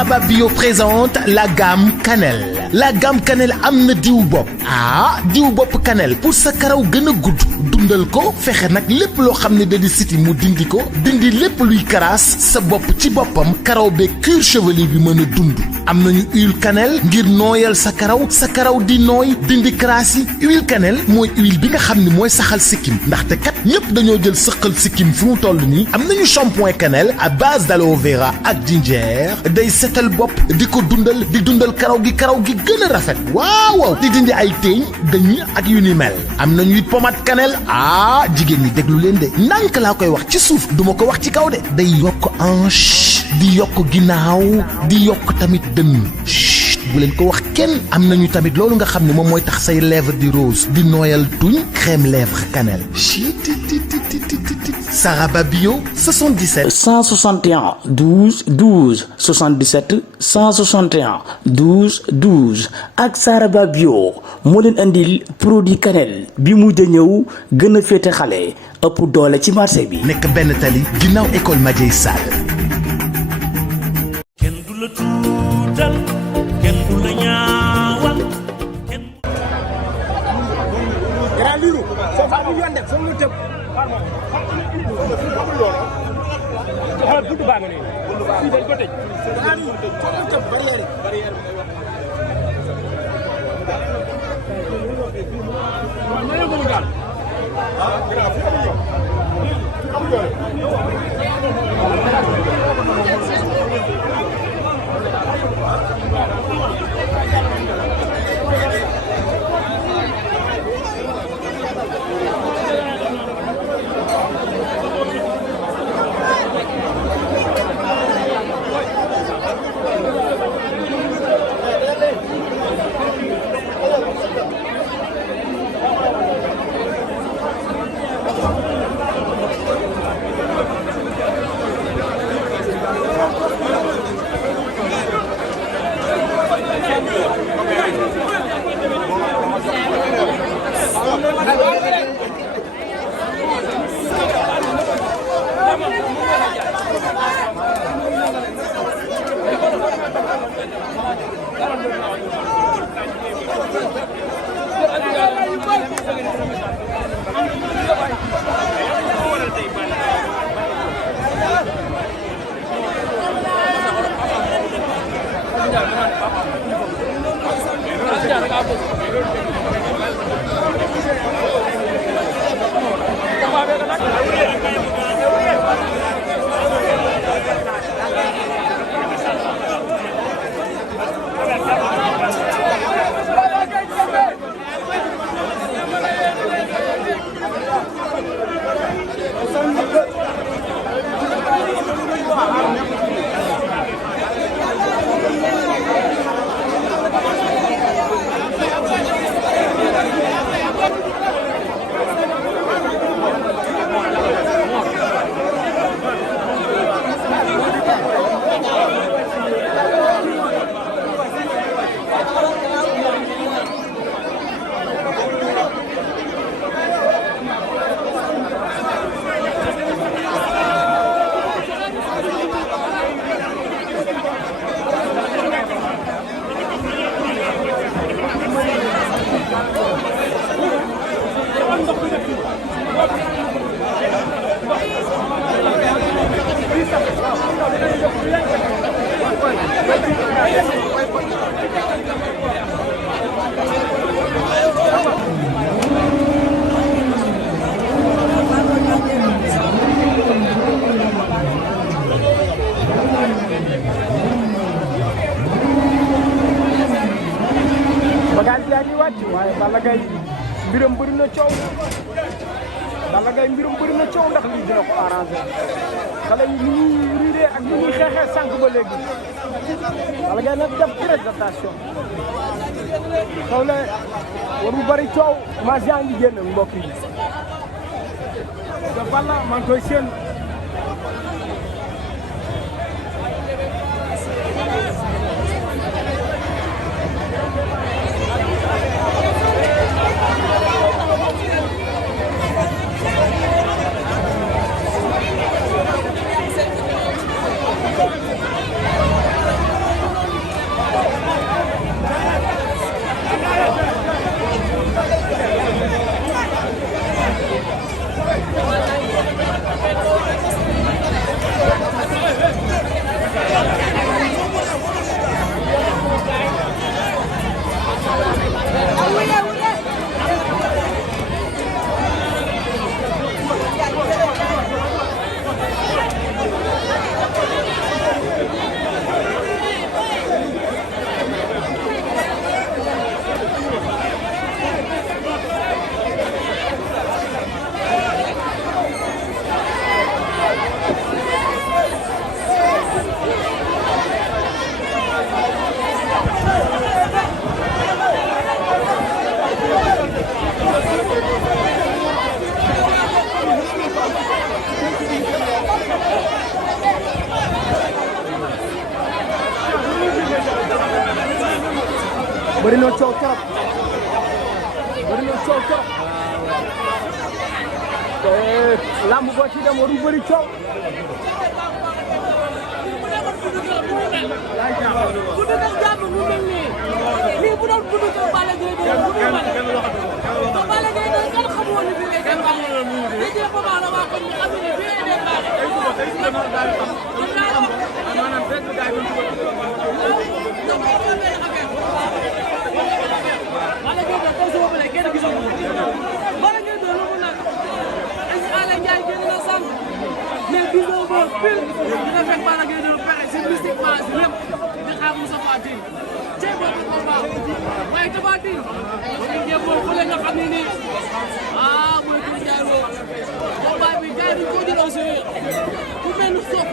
Saraba Bio présente la gamme cannelle la gamme cannelle am na diw bopp diw bopp cannelle pour sa karaw gën a gudd dundal ko fexe nag lépp loo xam ne da di siti mu dindi ko dindi lépp luy karaas sa bopp ci boppam karaw beeg cuir chevelu bi mën a dund am nañu huile cannelle ngir nooyal sa karaw di nooy dindi karaas yi huile cannelle mooy huile bi nga xam ne mooy saxal sikkim ndaxte kat ñëpp dañoo jël sëqal sikkim fi mu toll nii am nañu shampoing cannelle à base d'aloe vera ak ginger day setal bopp di ko dundal di dundal karaw gi gën a rafet waaw di dindi ay teeñ dañuy ak yu ni mel am nañuy pommade cannelle jigéen ñi déglu leen de ndànk laa koy wax ci suuf duma ko wax ci kaw de day yokk hanche di yokk ginnaaw di yokk tamit dënn bu leen ko wax kenn am nañu tamit loolu nga xam ne moom mooy tax say lèvre di rose di nooyal tuñ crème lèvre cannelle Saraba Bio 77 161 12 12 77 161 12 12 ak Saraba Bio moo leen andil produit cannelle bi mujj a ñëw gën a féete xale ëpp doole ci marché bi. nekk benn tali ginnaaw école Madiaye Sall. kenn du la tuutal kenn du la ñaawal. xoolal buntu baa nga nii fii dañ ko tëj Balla Gaye mbiram bëri na coow Balla Gaye mbiram bëri na coow ndax lii dina ko arrangé xale yi ni ñuy riiree ak ni ñuy xeexee sànq ba léegi Balla Gaye nag def très attention xaw la warul bëri coow maa yaa ngi génn mbokk yi da Balla maa ngi koy séen bëri na coow trop bëri na coow trop te lamb boo ci dem warul bëri coow. bu dul ak jàmm mu mel nii lii bu doon gudd ko Balla Gaye de bu dul mel te Balla Gaye de kenn xamoon ni bii ngay dem baaxee li jël ba baax la waa kon ñu xam ne bii ngay dem baaxee maanaam benn gaay bu Balla Gaye de tey suba ba léegi kenn gisul Balla Gaye de lu mu nag Alla Ndiaye génn na sànq mais gisoo ko pile dina fekk Balla Gaye de pare si mystiquement si lépp di xaar Moussa Fatim cee boobu combat waaye Tapha Tine ñu jéem a xule nga xam ne nii mooy kii Ndiaye woo combat bi gars yi ko jël au sérieux ku mel ni Sokh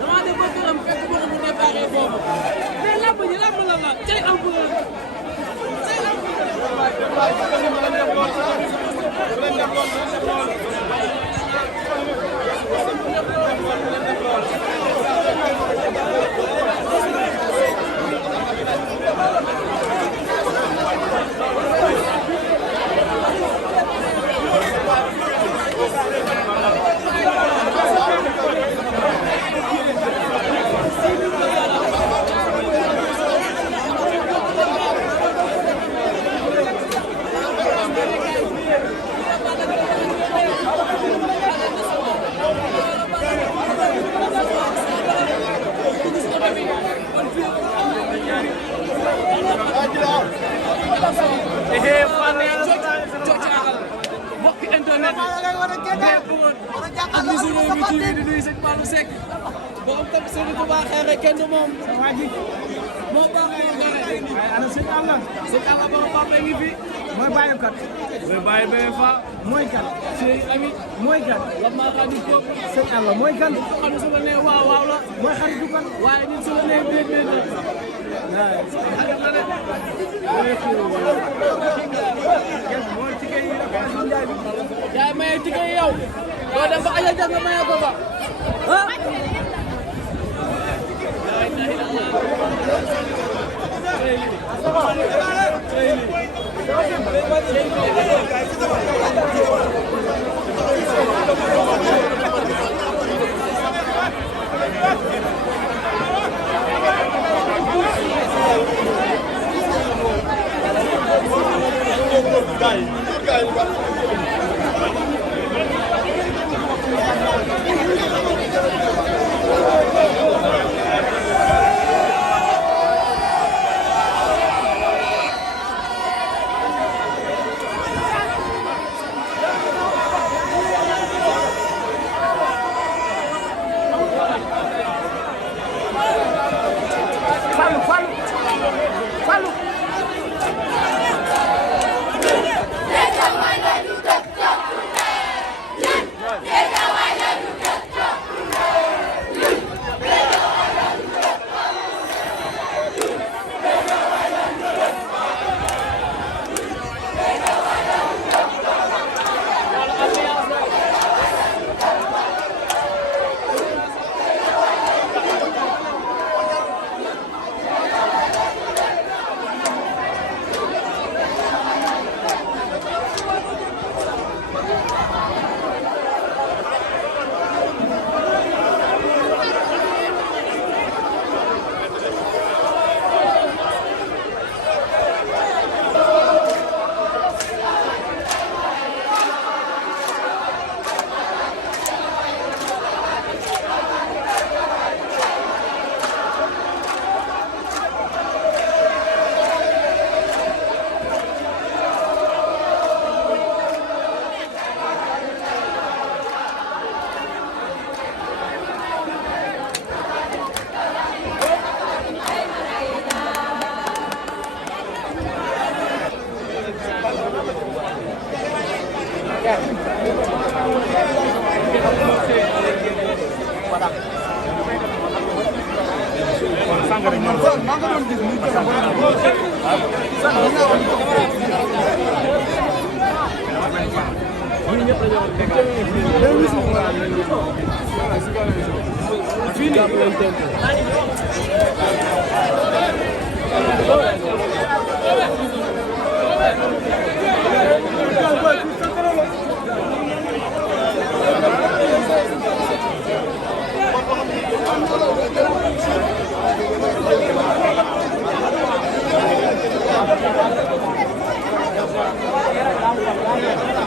damaa dem ba këram fekk boo ko mu déparé foofu mais lamb ji lamb la la cay am mbokki internet bi di nuyu sëñ Fallou Seck borom tam sëñ Touba xeexe kenn du moom waa ji moo baax moo gën ana sëñ Allah borom papa ngi fi mooy bàyyi kat mooy bàyyi bee fa mooy kan sëñ Ami mooy kan la ma xadi ko sëñ Allah mooy kan xam su ma nee waaw waaw la mooy xaritu kan waaye ñun su ma nee déet déet yaay maye tike yow doo dem ba aja jàng maye ko ba ah Fini. Balla